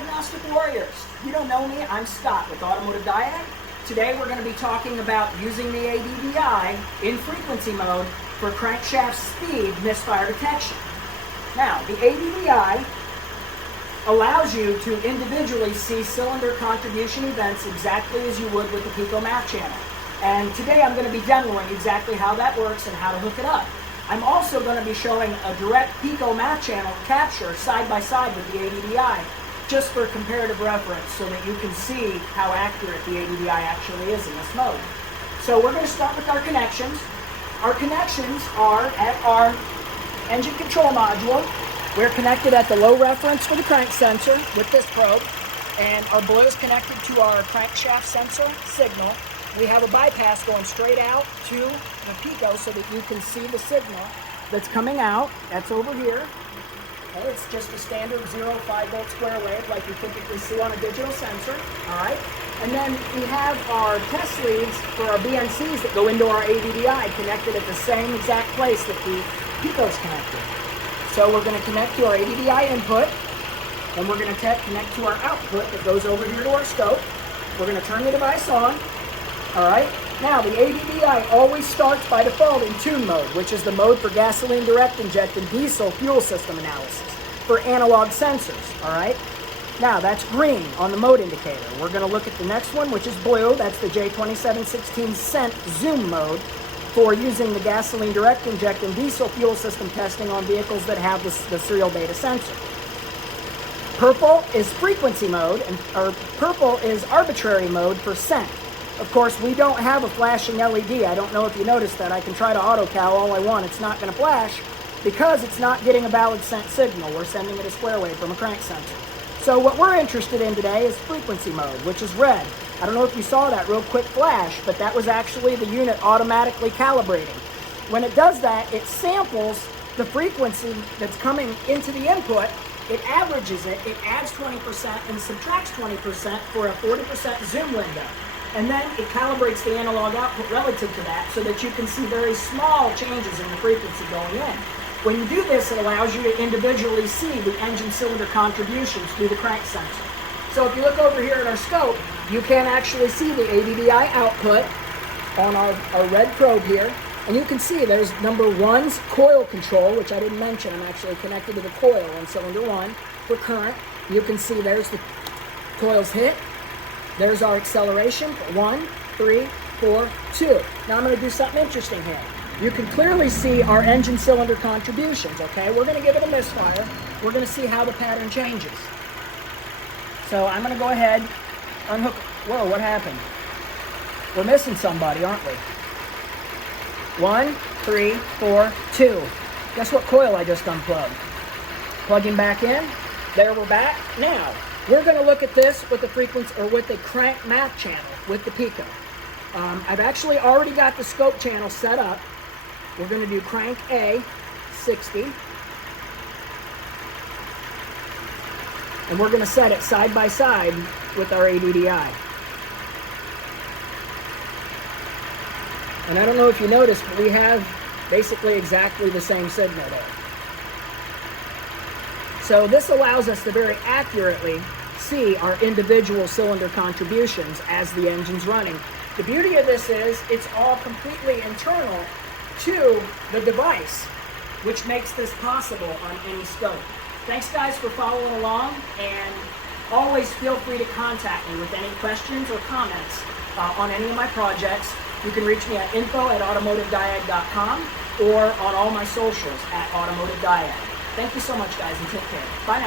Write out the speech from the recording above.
diagnostic warriors. If you don't know me, I'm Scott with Automotive Diag. Today we're going to be talking about using the ADDi in frequency mode for crankshaft speed misfire detection. Now, the ADDi allows you to individually see cylinder contribution events exactly as you would with the Pico map channel. And today I'm going to be demoing exactly how that works and how to hook it up. I'm also going to be showing a direct Pico map channel capture side by side with the ADDi, just for comparative reference so that you can see how accurate the ADDi actually is in this mode. So we're going to start with our connections. Our connections are at our engine control module. We're connected at the low reference for the crank sensor with this probe, and our blue is connected to our crankshaft sensor signal. We have a bypass going straight out to the Pico so that you can see the signal that's coming out. That's over here. Okay, it's just a standard 0.5 volt square wave like you typically see on a digital sensor. All right. And then we have our test leads for our BNCs that go into our ADDi connected at the same exact place that the Pico's connected. So we're going to connect to our ADDi input, and we're going to connect to our output that goes over here to our scope. We're going to turn the device on. All right. Now, the ADDi always starts by default in tune mode, which is the mode for gasoline direct inject and diesel fuel system analysis for analog sensors. All right. Now, that's green on the mode indicator. We're going to look at the next one, which is blue. That's the J2716 cent zoom mode for using the gasoline direct inject and diesel fuel system testing on vehicles that have the serial data sensor. Purple is frequency mode, or purple is arbitrary mode for scent. Of course, we don't have a flashing LED. I don't know if you noticed that. I can try to auto-cal all I want. It's not going to flash because it's not getting a valid scent signal. We're sending it a square wave from a crank sensor. So what we're interested in today is frequency mode, which is red. I don't know if you saw that real quick flash, but that was actually the unit automatically calibrating. When it does that, it samples the frequency that's coming into the input, it averages it, it adds 20% and subtracts 20% for a 40% zoom window. And then it calibrates the analog output relative to that so that you can see very small changes in the frequency going in. When you do this, it allows you to individually see the engine cylinder contributions through the crank sensor. So if you look over here at our scope, you can actually see the ADDi output on our red probe here. And you can see there's number one's coil control, which I didn't mention. I'm actually connected to the coil on cylinder one for current. You can see there's the coil's hit. There's our acceleration, 1, 3, 4, 2. Now I'm going to do something interesting here. You can clearly see our engine cylinder contributions, okay? We're going to give it a misfire. We're going to see how the pattern changes. So I'm going to go ahead, unhook. Whoa, what happened? We're missing somebody, aren't we? 1, 3, 4, 2. Guess what coil I just unplugged? Plugging back in. There, we're back. Now, we're going to look at this with the frequency, or with the crank map channel with the Pico. I've actually already got the scope channel set up. We're going to do crank A 60. And we're going to set it side by side with our ADDi. And I don't know if you noticed, but we have basically exactly the same signal there. So this allows us to very accurately see our individual cylinder contributions as the engine's running. The beauty of this is it's all completely internal to the device, which makes this possible on any scope. Thanks guys for following along, and always feel free to contact me with any questions or comments on any of my projects. You can reach me at info@automotivediag.com or on all my socials at automotivediag. Thank you so much guys, and take care. Bye now.